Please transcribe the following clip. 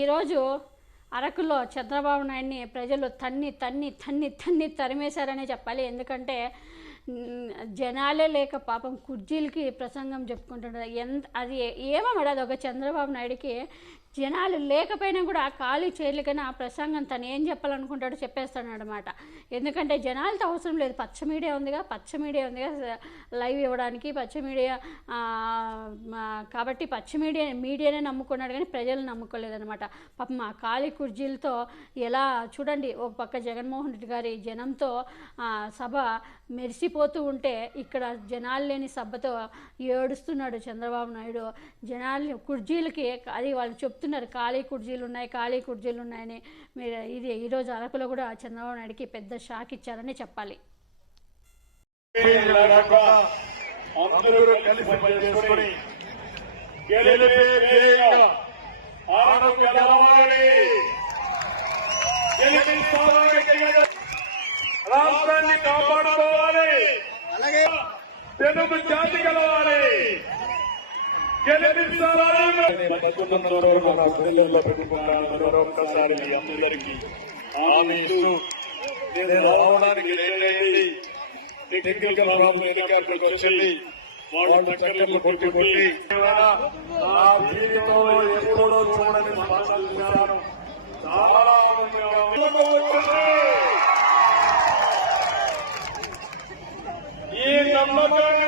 ఈరోజు అరకులో చంద్రబాబు నాయుడిని ప్రజలు తన్ని తరిమేశారనే చెప్పాలి. ఎందుకంటే జనాలే లేక పాపం కుర్చీలకి ప్రసంగం చెప్పుకుంటుంటారు. అది ఏమో మరి అది ఒక చంద్రబాబు నాయుడికి జనాలు లేకపోయినా కూడా ఖాళీ చైర్లకైనా ఆ ప్రసంగం తను ఏం చెప్పాలనుకుంటాడో చెప్పేస్తాడు అనమాట. ఎందుకంటే జనాలతో అవసరం లేదు, పచ్చ మీడియా ఉందిగా లైవ్ ఇవ్వడానికి పచ్చ మీడియా. కాబట్టి పచ్చ మీడియానే నమ్ముకున్నాడు కానీ ప్రజలు నమ్ముకోలేదనమాట. పాపం ఆ ఖాళీ కుర్చీలతో ఎలా చూడండి, ఒక పక్క జగన్మోహన్ రెడ్డి గారి జనంతో సభ మెరిసిపోతూ ఉంటే ఇక్కడ జనాలు లేని సభతో ఏడుస్తున్నాడు చంద్రబాబు నాయుడు. జనాలు కుర్చీలకి అది వాళ్ళు చెప్తున్నారు ఖాళీ కుర్చీలు ఉన్నాయని. మీరు ఇది ఈరోజు అరకులో కూడా చంద్రబాబు నాయుడికి పెద్ద షాక్ ఇచ్చారని చెప్పాలి. రాష్ట్రాన్ని కాపాడుకోవాలి, తెలుగు జాతి గెలవాలి, మరొకసారి అందరికీ హామీ ఇస్తూ నేను రావడానికి లేదైంది. టెక్నికల్ ప్రాబ్లం ఎన్నికలకు వచ్చి వాళ్ళు చక్కర్లు కొట్టి నా జీవితంలో ఎప్పుడో చూడని స్పందన చూశాను. చాలా ఈ నమ్మకాన్ని